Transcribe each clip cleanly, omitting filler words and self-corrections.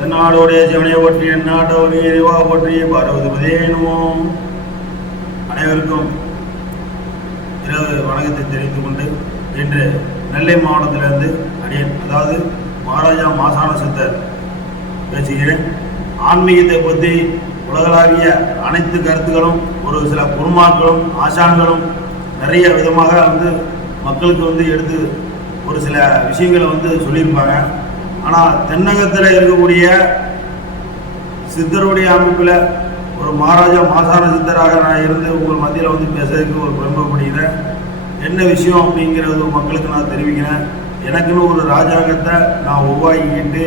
தென்னாடுடைய சிவனையை போற்றி எந்நாட்டவனே இறைவா போற்றி பார்வதிபதே நமோ. அனைவருக்கும் இரவு வணக்கத்தை தெரிவித்துக் கொண்டு இன்று நெல்லை மாவட்டத்திலிருந்து அடியன், அதாவது மகாராஜா மாசான சித்தர் பேசுகிறேன். ஆன்மீகத்தை பற்றி உலகளாவிய அனைத்து கருத்துக்களும் ஒரு சில குருமாக்களும் ஆசான்களும் நிறைய விதமாக மக்களுக்கு எடுத்து ஒரு சில விஷயங்களை சொல்லியிருப்பாங்க. ஆனால் தென்னகத்தில் இருக்கக்கூடிய சித்தருடைய அமைப்பில் ஒரு மகாராஜா மாசான சித்தராக நான் இருந்து உங்கள் மத்தியில் பேசுறதுக்கு ஒரு பெருமைப்படுகிறேன். என்ன விஷயம் அப்படிங்கிறது மக்களுக்கு நான் தெரிவிக்கிறேன். எனக்குன்னு ஒரு ராஜாங்கத்தை நான் உருவாக்கிக்கிட்டு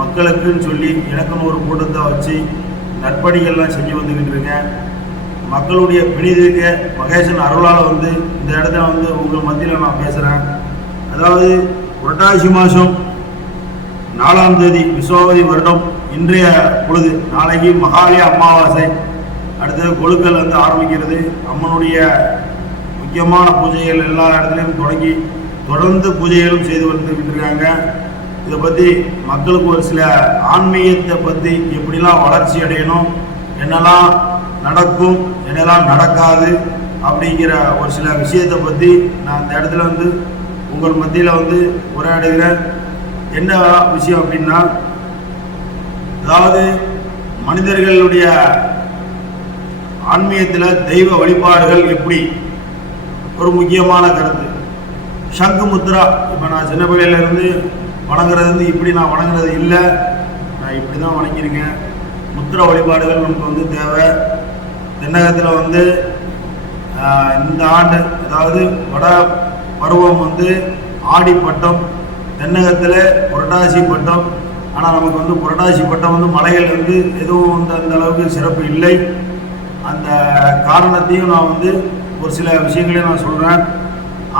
மக்களுக்குன்னு சொல்லி எனக்குன்னு ஒரு கூட்டத்தை வச்சு நற்பணிகள்லாம் செஞ்சு வந்துக்கிட்டு இருக்கேன். மக்களுடைய பிணிதிருக்க மகேசன் அருளால் இந்த இடத்துல உங்கள் மத்தியில் நான் பேசுகிறேன். அதாவது புரட்டாசி மாதம் 4ஆம் தேதி விஸ்வாவதி வருடம் இன்றைய பொழுது, நாளைக்கு மகாலய அமாவாசை, அடுத்தது கொழுக்கள் ஆரம்பிக்கிறது. அம்மனுடைய முக்கியமான பூஜைகள் எல்லா இடத்துலையும் தொடர்ந்து பூஜைகளும் செய்து வந்துக்கிட்டு இருக்காங்க. இதை பற்றி மக்களுக்கு ஒரு சில ஆன்மீகத்தை பற்றி எப்படிலாம் வளர்ச்சி அடையணும், என்னெல்லாம் நடக்கும் என்னெல்லாம் நடக்காது அப்படிங்கிற ஒரு சில விஷயத்தை பற்றி நான் இந்த இடத்துல உங்கள் மத்தியில் உரையாடுகிறேன். என்ன விஷயம் அப்படின்னா, அதாவது மனிதர்களுடைய ஆன்மீகத்தில் தெய்வ வழிபாடுகள் எப்படி ஒரு முக்கியமான கருத்து. சங்கு முத்ரா, இப்போ நான் சின்ன பிள்ளையிலேருந்து வணங்குறது இப்படி நான் வணங்குறது இல்லை, நான் இப்படி தான் வணங்கியிருக்கேன். முத்திர வழிபாடுகள் நமக்கு தேவை. தென்னகத்தில் இந்த ஆண்டு, அதாவது வட பருவம் ஆடிப்பட்டம், தென்னகத்தில் புரட்டாசி பட்டம். ஆனால் நமக்கு புரட்டாசி பட்டம் மலைகள் எதுவும் அந்த அளவுக்கு சிறப்பு இல்லை. அந்த காரணத்தையும் நான் ஒரு சில விஷயங்களையும் நான் சொல்கிறேன்.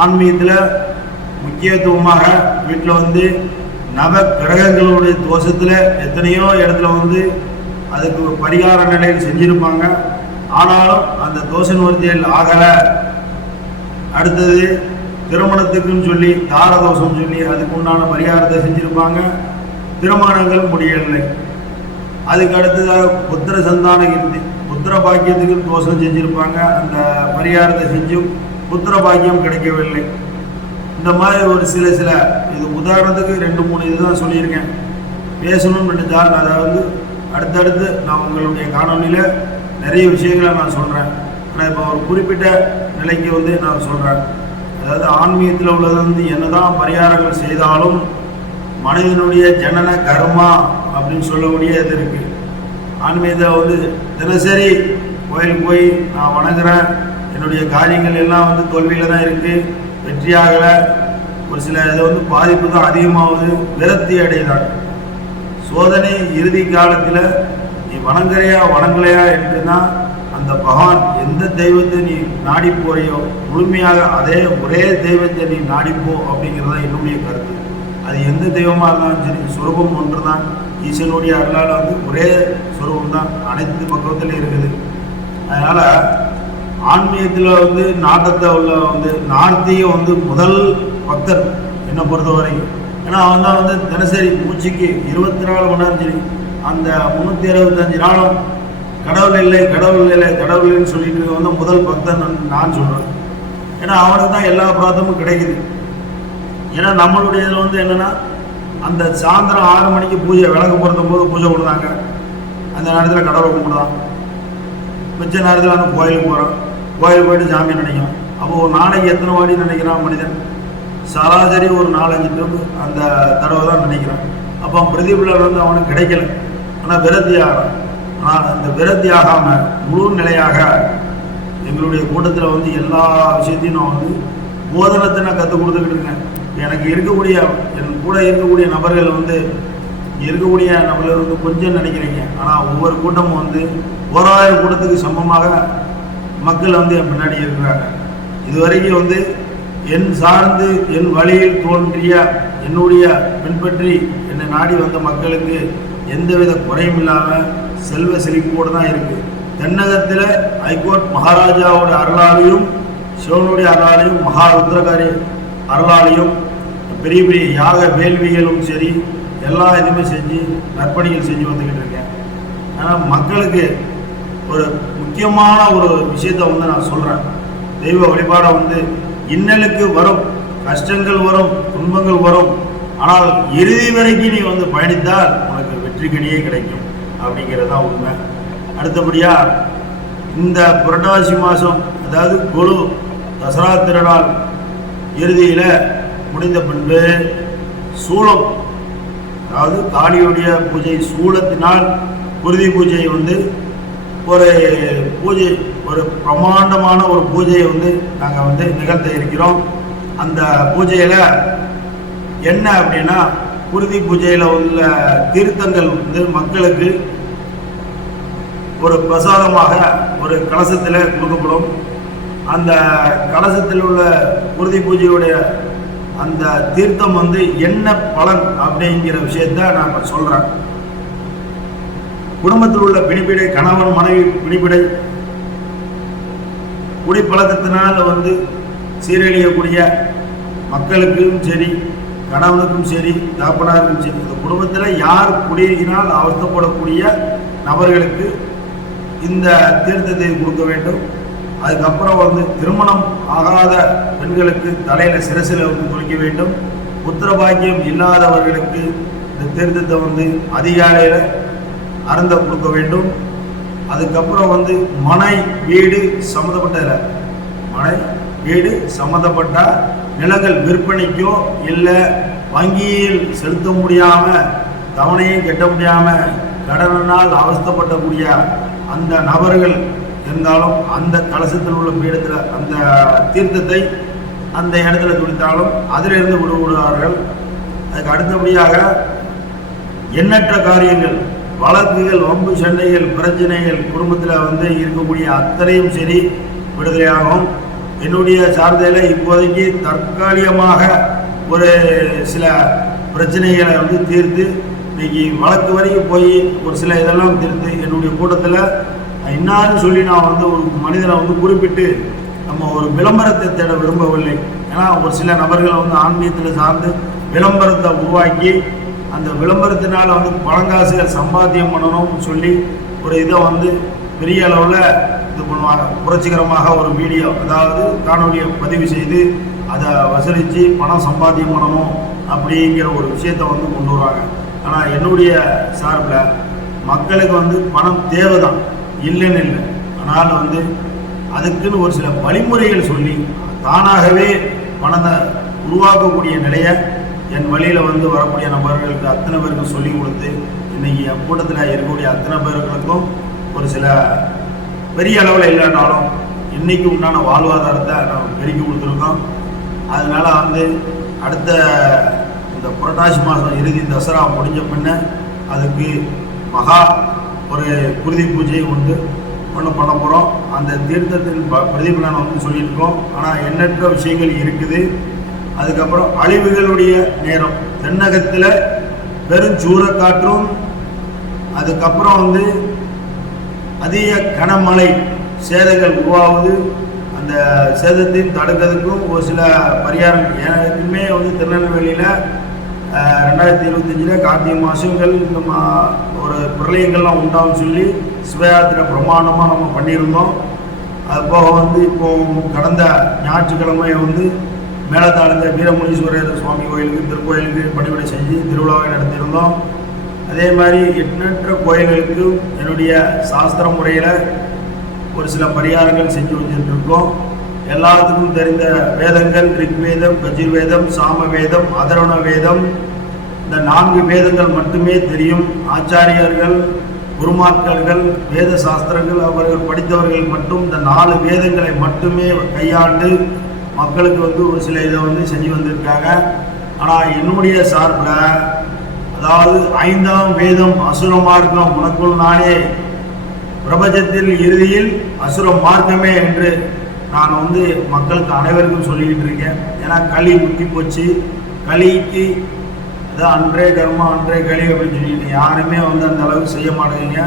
ஆன்மீகத்தில் முக்கியத்துவமாக வீட்டில் நவ கிரகங்களுடைய தோஷத்தில் எத்தனையோ இடத்துல அதுக்கு பரிகார நிலையில் செஞ்சுருப்பாங்க. ஆனாலும் அந்த தோஷ நிவர்த்தியில் ஆகலை. அடுத்தது திருமணத்துக்குன்னு சொல்லி தாரதோஷம் சொல்லி அதுக்கு உண்டான பரிகாரத்தை செஞ்சுருப்பாங்க, திருமணங்கள் முடியவில்லை. அதுக்கு அடுத்ததாக புத்திர சந்தான இறுதி, புத்திர பாக்கியத்துக்கு தோஷம் செஞ்சுருப்பாங்க, அந்த பரிகாரத்தை செஞ்சும் புத்திர பாக்கியம் கிடைக்கவில்லை. இந்த மாதிரி ஒரு சில இது உதாரணத்துக்கு 2-3 இதுதான் சொல்லியிருக்கேன். பேசணும்னு நினைச்சால் அதை அடுத்தடுத்து நான் உங்களுடைய காணொலியில் நிறைய விஷயங்களை நான் சொல்கிறேன். ஆனால் இப்போ ஒரு குறிப்பிட்ட நிலைக்கு நான் சொல்கிறேன். அதாவது ஆன்மீகத்தில் உள்ளது என்னதான் பரிகாரங்கள் செய்தாலும் மனிதனுடைய ஜனன கர்மா அப்படின்னு சொல்லக்கூடிய இது இருக்குது. ஆன்மீகத்தில் தினசரி கோயிலுக்கு போய் நான் வணங்குறேன், என்னுடைய காரியங்கள் எல்லாம் தோல்வியில் தான் இருக்குது, வெற்றியாகலை. ஒரு சில இதை பாதிப்பு தான் அதிகமாகுது, விரக்தி அடைகிறாங்க. சோதனை இறுதி காலத்தில் நீ வணங்கலையா என்று தான் அந்த பகவான் எந்த தெய்வத்தை நீ நாடி போறியோ முழுமையாக அதே ஒரே தெய்வத்தை நீ நாடிப்போ அப்படிங்கிறது தான் என்னுடைய கருத்து. அது எந்த தெய்வமாக இருந்தாலும் சரி, சுரூபம் ஒன்று தான். ஈசனுடைய அருளால் ஒரே சுரூபம் தான் அனைத்து பக்கத்திலும் இருக்குது. அதனால் ஆன்மீகத்தில் நாட்டத்தை உள்ள நார்த்தியும் முதல் பக்தர் என்னை பொறுத்த வரைக்கும். ஏன்னா அவன் தான் தினசரி மூச்சுக்கு 24 மணி நேரம் சரி, அந்த 365 நாளும் கடவுள் இல்லை கடவுள் இல்லை கடவுள் இல்லைன்னு சொல்லிட்டு முதல் பக்தன் நான் சொல்கிறேன். ஏன்னா அவனுக்கு தான் எல்லா பிரார்த்தமும் கிடைக்குது. ஏன்னா நம்மளுடைய இதில் என்னென்னா, அந்த சாயந்தரம் 6 மணிக்கு பூஜை விளக்கு பொருத்தும் போது பூஜை கொடுத்தாங்க, அந்த நேரத்தில் கடவுளை கும்பிடுதான். மிச்ச நேரத்தில் அந்த கோயிலுக்கு போகிறான், கோயிலுக்கு போயிட்டு சாமி நினைக்கும். அப்போ ஒரு நாளைக்கு எத்தனை வாடி நினைக்கிறான் மனிதன்? சராசரி ஒரு 4-5 ட்ரிப்பு அந்த தடவை தான் நினைக்கிறான். அப்போ பிரதிபலன் அவனுக்கு கிடைக்கல, ஆனால் விரத்தி ஆகிறான். ஆனால் அந்த விரத்தி ஆகாமல் முழு நிலையாக எங்களுடைய கூட்டத்தில் எல்லா விஷயத்தையும் நான் போதனத்தை நான் கற்றுக் கொடுத்துக்கிட்டு இருக்கேன். எனக்கு இருக்கக்கூடிய என் கூட இருக்கக்கூடிய நபர்கள் இருக்கக்கூடிய நபர்கள் கொஞ்சம் நினைக்கிறீங்க, ஆனால் ஒவ்வொரு கூட்டமும் 1000 கூட்டத்துக்கு சமமாக மக்கள் என் பின்னாடி இருக்கிறாங்க. இதுவரைக்கும் என் சார்ந்து என் வழியில் தோன்றிய என்னுடைய பின்பற்றி என்னை நாடி வந்த மக்களுக்கு எந்தவித குறையும் இல்லாமல் செல்வ செழிப்போடு தான் இருக்குது. தென்னகத்தில் ஹைகோர்ட் மகாராஜாவோட அருளாலையும் சிவனுடைய அருளாலையும் மகா ருத்ரகாரி அருளாலையும் பெரிய பெரிய யாக வேள்விகளும் சரி எல்லா இதுவுமே செஞ்சு நற்பணிகள் செஞ்சு வந்துக்கிட்டு இருக்கேன். ஆனால் மக்களுக்கு ஒரு முக்கியமான ஒரு விஷயத்தை வந்து நான் சொல்கிறேன். தெய்வ வழிபாடை வந்து இன்னலுக்கு வரும், கஷ்டங்கள் வரும், துன்பங்கள் வரும், ஆனால் இறுதி வரைக்கும் நீ வந்து பயணித்தால் உனக்கு வெற்றி கனியே கிடைக்கும் அப்படிங்கிறது தான் உண்மை. அடுத்தபடியாக இந்த புரட்டாசி மாதம், அதாவது கொலு தசரா திருநாள் இறுதியில் முடிந்த பின்பு சூளம், அதாவது காளியுடைய பூஜை, சூளத்தினால் குருதி பூஜை வந்து ஒரு பூஜை, ஒரு பிரமாண்டமான ஒரு பூஜையை வந்து நாங்கள் வந்து நிகழ்த்த இருக்கிறோம். அந்த பூஜையில் என்ன அப்படின்னா, குருதி பூஜையில் உள்ள தீர்த்தங்கள் வந்து மக்களுக்கு ஒரு பிரசாதமாக ஒரு கலசத்தில் கொடுக்கப்படும். அந்த கலசத்தில் உள்ள குருதி பூஜையுடைய அந்த தீர்த்தம் வந்து என்ன பலன் அப்படிங்கிற விஷயத்த நான் சொல்கிறேன். குடும்பத்தில் உள்ள பிணிப்பிடை, கணவன் மனைவி பிணிப்பிடை, குடிப்பழக்கத்தினால் வந்து சீரழியக்கூடிய மக்களுக்கும் சரி, கணவனுக்கும் சரி, தகப்பனாருக்கும் சரி, இந்த குடும்பத்தில் யார் குடியினால் அவஸ்தப்படக்கூடிய நபர்களுக்கு இந்த தீர்த்தத்தை கொடுக்க வேண்டும். அதுக்கப்புறம் வந்து திருமணம் ஆகாத பெண்களுக்கு தலையில் சிரசில் வந்து குளிக்க வேண்டும். புத்திரபாக்கியம் இல்லாதவர்களுக்கு இந்த தீர்த்தத்தை வந்து அதிகாலையில் அருந்த கொடுக்க வேண்டும். அதுக்கப்புறம் வந்து மனை வீடு சம்மந்தப்பட்ட மனை வீடு சம்மந்தப்பட்ட நிலங்கள் விற்பனைக்கோ இல்லை வங்கியில் செலுத்த முடியாமல், தவணையும் கட்ட முடியாமல் கடனால் அவஸ்தப்படக்கூடிய அந்த நபர்கள் இருந்தாலும் அந்த கலசத்தில் உள்ள பீடத்தில் அந்த தீர்த்தத்தை அந்த இடத்துல துடித்தாலும் அதிலிருந்து விடுவார்கள். அதுக்கு அடுத்தபடியாக எண்ணற்ற காரியங்கள், வழக்குகள், வம்பு சண்டைகள், பிரச்சனைகள் குடும்பத்தில் வந்து இருக்கக்கூடிய அத்தனையும் சரி விடுதலையாகும். என்னுடைய சார்ந்தையில் இப்போதைக்கு தற்காலிகமாக ஒரு சில பிரச்சனைகளை வந்து தீர்த்து இன்னைக்கு வழக்கு வரைக்கும் போய் ஒரு சில இதெல்லாம் தீர்த்து என்னுடைய கூட்டத்தில் இன்னான்னு சொல்லி நான் வந்து ஒரு மனிதனை வந்து குறிப்பிட்டு நம்ம ஒரு விளம்பரத்தை தேட விரும்பவில்லை. ஏன்னா ஒரு சில நபர்களை வந்து ஆன்மீகத்தில் சார்ந்து விளம்பரத்தை உருவாக்கி அந்த விளம்பரத்தினால் வந்து பழங்காசுகள் சம்பாத்தியம் பண்ணணும்னு சொல்லி ஒரு இதை வந்து பெரிய அளவில் இது பண்ணுவாங்க. புரட்சிகரமாக ஒரு வீடியோ, அதாவது காணொலியை பதிவு செய்து அதை வசூலித்து பணம் சம்பாத்தியம் பண்ணணும் அப்படிங்கிற ஒரு விஷயத்தை வந்து கொண்டு வருவாங்க. ஆனால் என்னுடைய சார்பில் மக்களுக்கு வந்து பணம் தேவை தான், இல்லைன்னு இல்லை. ஆனால் வந்து அதுக்குன்னு ஒரு சில வழிமுறைகள் சொல்லி தானாகவே பணத்தை உருவாக்கக்கூடிய நிலையை என் வழியில் வந்து வரக்கூடிய நபர்களுக்கு அத்தனை பேருக்கும் சொல்லி கொடுத்து இன்றைக்கி என் கூட்டத்தில் இருக்கக்கூடிய அத்தனை பேர்களுக்கும் ஒரு சில பெரிய அளவில் இல்லைனாலும் இன்றைக்கி உண்டான வாழ்வாதாரத்தை நம்ம பெருக்கி கொடுத்துருக்கோம். அதனால் வந்து அடுத்த இந்த புரட்டாசி மாதம் இறுதி தசரா முடிஞ்ச பின்ன அதுக்கு மகா ஒரு குருதி பூஜை ஒன்று பண்ண போகிறோம். அந்த தீர்த்தத்தின் பிரதிபலனை வந்து சொல்லியிருக்கோம். ஆனால் எண்ணற்ற விஷயங்கள் இருக்குது. அதுக்கப்புறம் அழிவுகளுடைய நேரம், தென்னகத்தில் பெருஞ்சூறக்காற்றும், அதுக்கப்புறம் வந்து அதிக கனமழை சேதங்கள் உருவாகுது. அந்த சேதத்தையும் தடுக்கிறதுக்கும் ஒரு சில பரிகாரம் எனக்குமே வந்து திருநெல்வேலியில் 2025 கார்த்திகை மாதங்கள் இந்த ஒரு பிரளயங்கள்லாம் உண்டாகும் சொல்லி சிவயாத்திரை பிரமாண்டமாக நம்ம பண்ணியிருந்தோம். அது போக வந்து இப்போது கடந்த ஞாயிற்றுக்கிழமை வந்து மேலத்தாழ்ந்த வீரமுனீஸ்வரர் சுவாமி கோயிலுக்கு, திருக்கோயிலுக்கு பணிவிடை செஞ்சு திருவிழாவை நடத்தியிருந்தோம். அதே மாதிரி எண்ணற்ற கோயில்களுக்கு என்னுடைய சாஸ்திர முறையில் ஒரு சில பரிகாரங்கள் செஞ்சு வச்சுருக்கோம். எல்லாத்துக்கும் தெரிந்த வேதங்கள் ரிக்வேதம், கஜுர்வேதம், சாமவேதம், அதர்வண வேதம், இந்த 4 வேதங்கள் மட்டுமே தெரியும். ஆச்சாரியர்கள், குருமாக்கள், வேத சாஸ்திரங்கள் அவர்கள் படித்தவர்கள் மட்டும் இந்த 4 வேதங்களை மட்டுமே கையாண்டு மக்களுக்கு வந்து ஒரு சில இதை வந்து செஞ்சு வந்திருக்காங்க. ஆனால் என்னுடைய சார்பில், அதாவது 5ஆம் வேதம் அசுர மார்க்கம் உனக்குள் நானே, பிரபஞ்சத்தில் இறுதியில் அசுர மார்க்கமே என்று நான் வந்து மக்களுக்கு அனைவருக்கும் சொல்லிக்கிட்டு இருக்கேன். ஏன்னா களி முத்தி போச்சு. களிக்கு அதான் அன்றே கர்மா அன்றே களி அப்படின்னு சொல்லிட்டு யாருமே வந்து அந்த அளவுக்கு செய்ய மாட்டேங்க.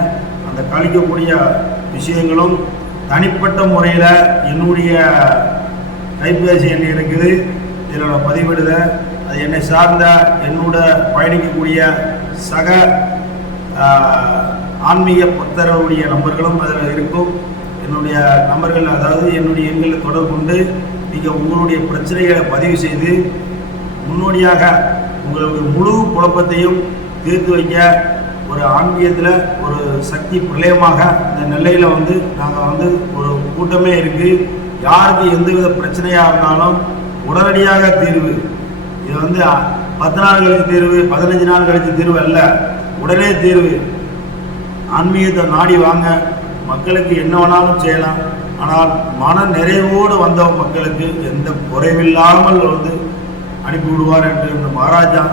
அந்த கழிக்கக்கூடிய விஷயங்களும் தனிப்பட்ட முறையில் என்னுடைய கைபேசி எண் இருக்குது, இதில் நான் பதிவிடுதேன். அது என்னை சார்ந்த என்னோட பயணிக்கக்கூடிய சக ஆன்மீக பக்தர்களுடைய நம்பர்களும் அதில் இருக்கும். என்னுடைய நம்பர்கள், அதாவது என்னுடைய எண்களில் தொடர்பு கொண்டு நீங்கள் உங்களுடைய பிரச்சனைகளை பதிவு செய்து முன்னோடியாக உங்களுக்கு முழு குழப்பத்தையும் தீர்த்து வைக்க ஒரு ஆன்மீகத்தில் ஒரு சக்தி பிரளயமாக இந்த நெல்லையில் நாங்கள் ஒரு கூட்டமே இருக்குது. யாருக்கு எந்தவித பிரச்சனையாக இருந்தாலும் உடனடியாக தீர்வு. இது 10 நாள் கழிச்சு தீர்வு, 15 நாள் கழிச்சு தீர்வு அல்ல, உடனே தீர்வு. ஆன்மீகத்தை நாடி வாங்க, மக்களுக்கு என்ன வேணாலும் செய்யலாம். ஆனால் மன நிறைவோடு வந்த மக்களுக்கு எந்த குறைவில்லாமல் அனுப்பி விடுவார் என்று இந்த மகாராஜா,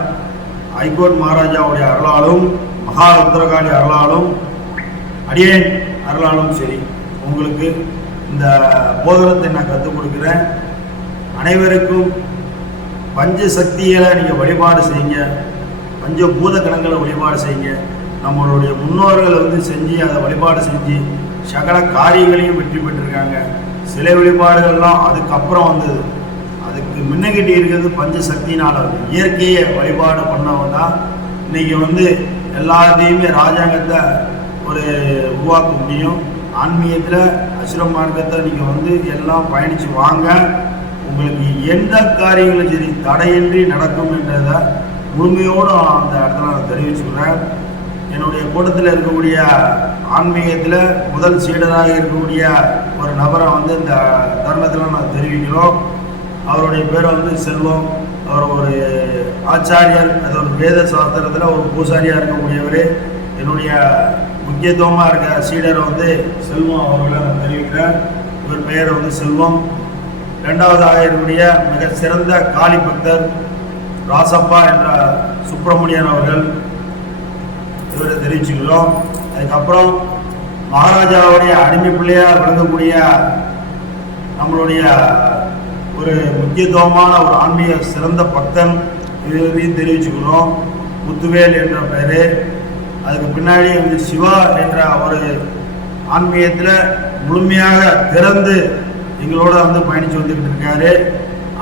ஹைகோர்ட் மகாராஜாவுடைய அருளாலும் மகா ருத்ரகாளி அருளாலும் அடியேன் அருளாலும் சரி, உங்களுக்கு இந்த போதனத்தை நான் கற்றுக் கொடுக்குறேன். அனைவருக்கும் பஞ்ச சக்திகளை நீங்கள் வழிபாடு செய்யுங்க, பஞ்சபூத கணங்களை வழிபாடு செய்யுங்க. நம்மளுடைய முன்னோர்கள் செஞ்சு அதை வழிபாடு செஞ்சு சகல காரியங்களையும் வெற்றி பெற்றிருக்காங்க. சிலை வழிபாடுகள்லாம் அதுக்கப்புறம் வந்தது. அதுக்கு முன்னகிட்டி இருக்கிறது பஞ்சசக்தினால் இயற்கையை வழிபாடு பண்ணவங்க தான் இன்னைக்கு எல்லாத்தையுமே ராஜாங்கத்தை உருவாக்க முடியும். ஆன்மீகத்தில் அசுர மார்க்கத்தை நீங்கள் எல்லாம் பயணித்து வாங்க. உங்களுக்கு எந்த காரியங்களும் சரி தடையின்றி நடக்கும் என்றதை முழுமையோடு அந்த இடத்துல நான் தெரிவிச்சுக்கிறேன். என்னுடைய கூட்டத்தில் இருக்கக்கூடிய ஆன்மீகத்தில் முதல் சீடராக இருக்கக்கூடிய ஒரு நபரை இந்த தருணத்தில் நான் தெரிவிக்கிறோம். அவருடைய பேர் செல்வம். அவர் ஒரு ஆச்சாரியர், அது ஒரு வேத சாஸ்திரத்தில் ஒரு பூசாரியாக இருக்கக்கூடியவர். என்னுடைய முக்கியத்துவமாக இருக்க சீடரை செல்வம் அவர்களை நான் தெரிவிக்கிறேன். இவர் பெயர் செல்வம். இரண்டாவதாக இருக்கக்கூடிய மிக சிறந்த காளி பக்தர் ராசப்பா என்ற சுப்பிரமணியன் அவர்கள், இவரை தெரிவிச்சுக்கிறோம். அதுக்கப்புறம் மகாராஜாவுடைய அடிமை பிள்ளையாக விளங்கக்கூடிய நம்மளுடைய ஒரு முக்கியத்துவமான ஒரு ஆன்மீக சிறந்த பக்தன், இவரையும் தெரிவிச்சுக்கிறோம். முத்துவேல் என்ற பெயர். அதுக்கு பின்னாடி சிவா என்ற ஒரு ஆன்மீகத்தில் முழுமையாக திறந்து எங்களோட பயணித்து வந்துக்கிட்டு இருக்காரு.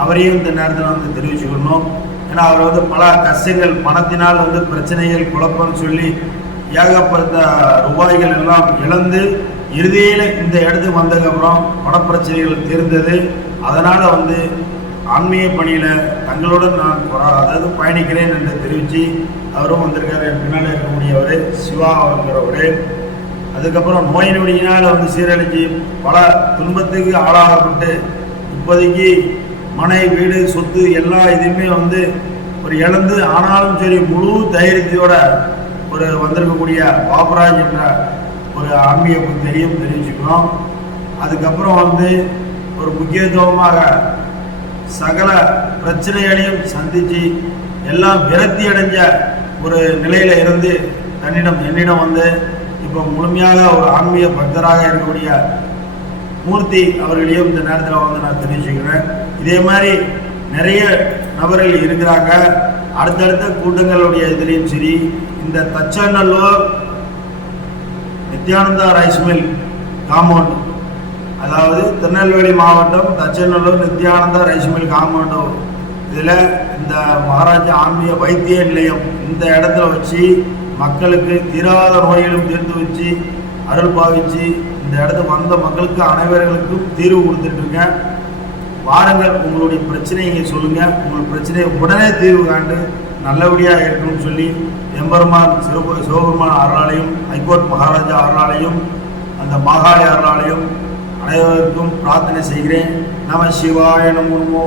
அவரையும் இந்த நேரத்தில் தெரிவிச்சுக்கணும். ஏன்னா அவர் பல கஷ்டங்கள், பணத்தினால் பிரச்சனைகள், குழப்பம்னு சொல்லி ஏகப்பட்ட ரூபாய்கள் எல்லாம் இழந்து இறுதியில் இந்த இடத்துக்கு வந்ததுக்கப்புறம் பணப்பிரச்சனைகள் தீர்ந்தது. அதனால் ஆன்மீக பணியில் தங்களுடன் நான் பயணிக்கிறேன் என்று தெரிவித்து அவரும் வந்திருக்காரு. பின்னால் இருக்கக்கூடியவர் சிவா அவங்கிறவர். அதுக்கப்புறம் நோய் நொடியினால் சீரழிஞ்சு பல துன்பத்துக்கு ஆளாகப்பட்டு இப்போதைக்கு மனை, வீடு, சொத்து எல்லா இதுவுமே ஒரு இழந்து, ஆனாலும் சரி முழு தைரியத்தோட வந்திருக்கக்கூடிய பாபராஜ் என்ற ஒரு ஆன்மீக தெரிவிச்சுக்கிறோம். அதுக்கப்புறம் ஒரு முக்கியத்துவமாக சகல பிரச்சனைகளையும் சந்தித்து எல்லாம் விரக்தி அடைஞ்ச ஒரு நிலையில் இருந்து என்னிடம் இப்போ முழுமையாக ஒரு ஆன்மீக பக்தராக இருக்கக்கூடிய மூர்த்தி அவர்களையும் இந்த நேரத்தில் நான் தெரிவிச்சுக்கிறேன். இதே மாதிரி நிறைய நபர்கள் இருக்கிறாங்க. அடுத்தடுத்த கூட்டங்களுடைய இதுலேயும் சரி, இந்த Thachanallur Nithyananda rice mill compound, அதாவது திருநெல்வேலி மாவட்டம் Thachanallur Nithyananda rice mill compound, இதில் இந்த மகாராஜா ஆன்மீக வைத்திய நிலையம் இந்த இடத்துல வச்சு மக்களுக்கு தீராத நோய்களும் தீர்த்து வச்சு அருள் பாவிச்சு இந்த இடத்துக்கு வந்த மக்களுக்கு அனைவர்களுக்கும் தீர்வு கொடுத்துட்ருக்கேன். வாருங்கள், உங்களுடைய பிரச்சனையை சொல்லுங்கள். உங்கள் பிரச்சனையை உடனே தீர்வு காண்டு நல்லபடியாக இருக்கணும்னு சொல்லி எம்பெருமான் சிவபெருமான் அருளாலையும் ஹைகோர்ட் மகாராஜா அருளாலையும் அந்த மாகாளி அருளாலையும் அனைவருக்கும் பிரார்த்தனை செய்கிறேன். நம சிவாய நமோ.